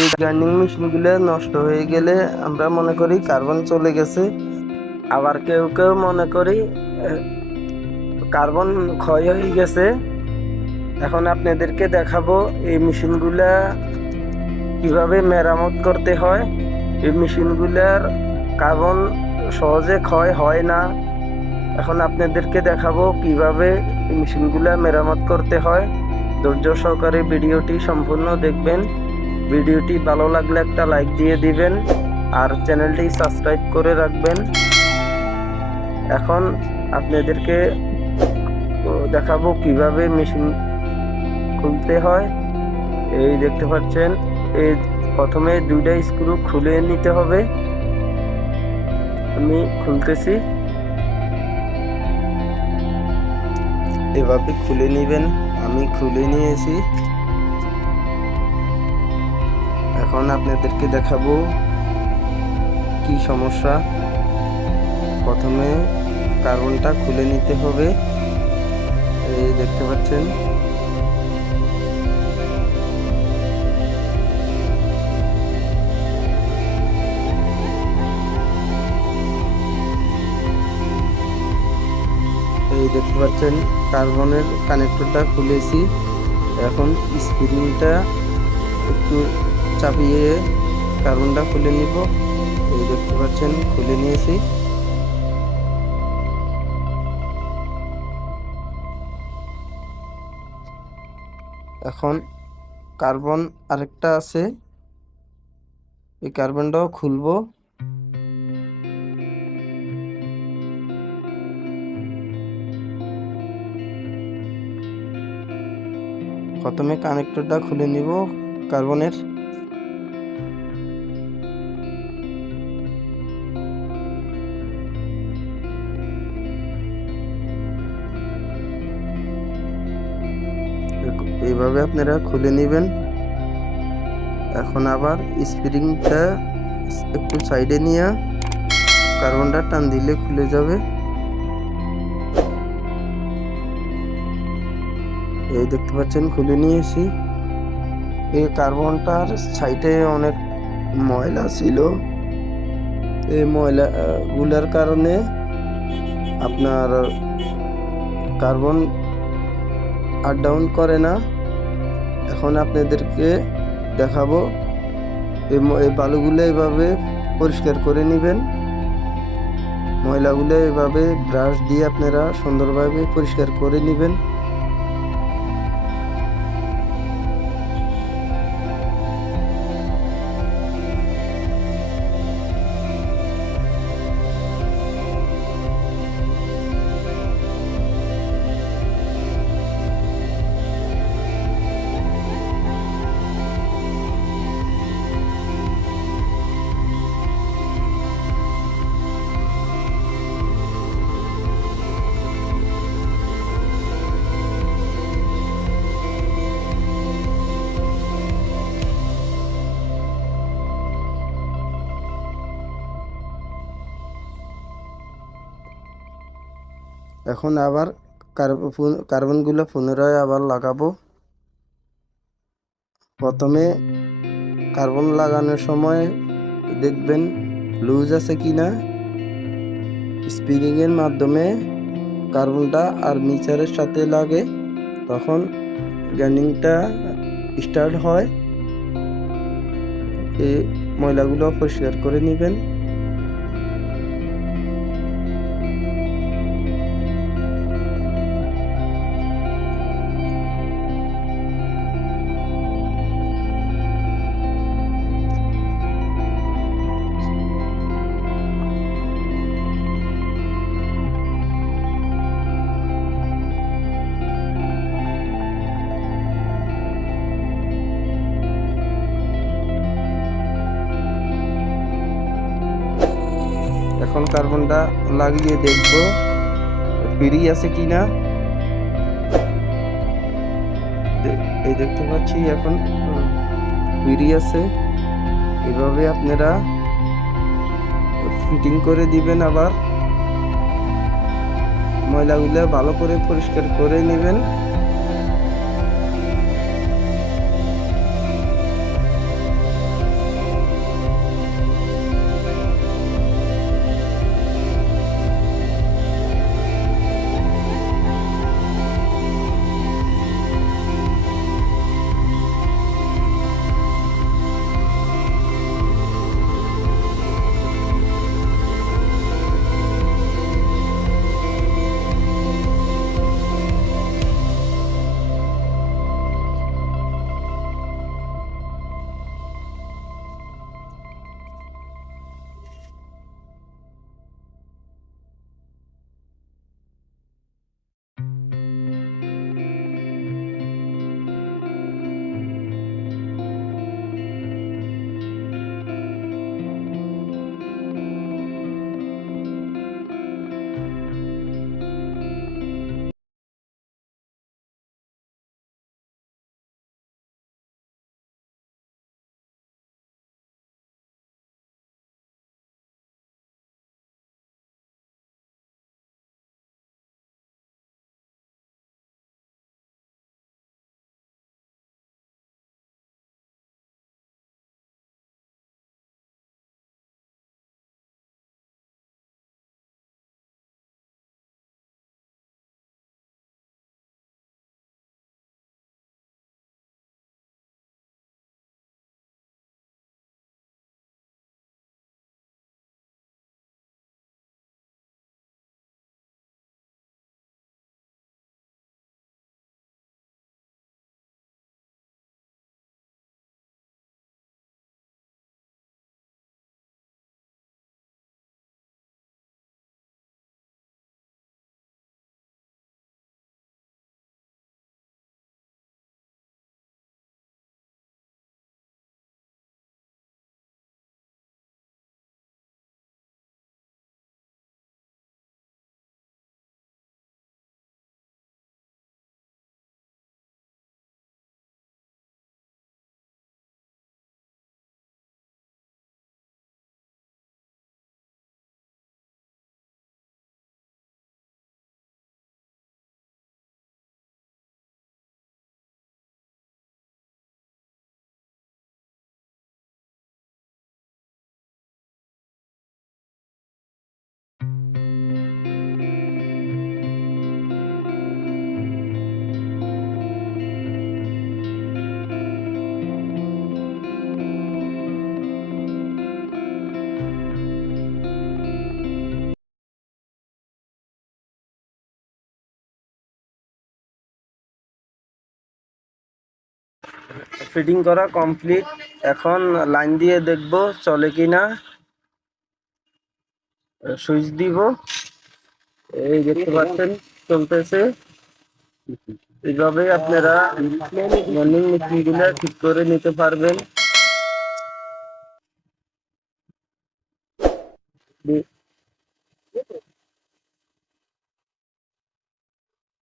এই গ্রাইন্ডিং মেশিনগুলো নষ্ট হয়ে গেলে আমরা মনে করি কার্বন চলে গেছে। আবার কেউ কেউ মনে করি কার্বন ক্ষয় হয়ে গেছে। এখন আপনাদেরকে দেখাবো এই মেশিনগুলা কীভাবে মেরামত করতে হয়। এই মেশিনগুলার কার্বন সহজে ক্ষয় হয় না। এখন আপনাদেরকে দেখাবো কীভাবে এই মেশিনগুলা মেরামত করতে হয়। ধৈর্য সহকারে ভিডিওটি সম্পূর্ণ দেখবেন। ভিডিওটি ভালো লাগলে একটা লাইক দিয়ে দিবেন আর চ্যানেলটি সাবস্ক্রাইব করে রাখবেন। এখন আপনাদেরকে দেখাবো কীভাবে মেশিন খুলতে হয়। এই দেখতে পাচ্ছেন, এই প্রথমে দুইটা স্ক্রু খুলে নিতে হবে। আমি খুলতেছি। এভাবে খুলে নেবেন, আমি খুলে নিয়েছি। এখন আপনাদেরকে দেখাবো কি সমস্যা। প্রথমে কার্বনটা খুলে নিতে হবে। এই দেখতে পাচ্ছেন। এই দেখতে পাচ্ছেন। কার্বনের কানেক্টরটা খুলেছি। এখন স্প্রিংটা একটু চাপিয়ে কার্বনটা খুলে নিব। এই দেখতে পাচ্ছেন, খুলে নিয়েছি। এখন কার্বন আরেকটা আছে। এই কার্বনটাও খুলবো। প্রথমে কানেক্টরটা খুলে নিব, কার্বনের। এইভাবে আপনারা খুলে নেবেন। এখন আবার স্প্রিংটা একটু সাইডে নিয়ে কার্বনটা টান দিলে খুলে যাবে। এই দেখতে পাচ্ছেন, খুলে নিয়েছি। এই কার্বনটার সাইডে অনেক ময়লা ছিল। এই ময়লা গুলার কারণে আপনার কার্বন আপ ডাউন করে না। এখন আপনাদেরকে দেখাবো। এই বালুগুলো এভাবে পরিষ্কার করে নেবেন। ময়লাগুলো এভাবে ব্রাশ দিয়ে আপনারা সুন্দরভাবে পরিষ্কার করে নেবেন। এখন আবার কার্বনগুলো পুনরায় আবার লাগাবো। প্রথমে কার্বন লাগানোর সময় দেখবেন লুজ আছে কি না। স্প্রিংয়ের মাধ্যমে কার্বনটা আর মিচারের সাথে লাগে, তখন গ্যানিংটা স্টার্ট হয়। এই ময়লাগুলো পরিষ্কার করে নেবেন। কার্বনটা লাগিয়ে দেখব ফ্রি আছে কি না। এই দেখতে পাচ্ছি এখন ফ্রি আছে। এভাবে আপনারা ফিটিং করে দিবেন আবার। ময়লাগুলো ভালো করে পরিষ্কার করে নেবেন। ফিটিং করা কমপ্লিট এখন লাইন দিয়ে দেখব চলে কিনা। সুইচ দিব। এই দেখতে পাচ্ছেন, চলতেছে। এইভাবে আপনারা রানিং মেশিনগুলো ঠিক করে নিতে পারবেন।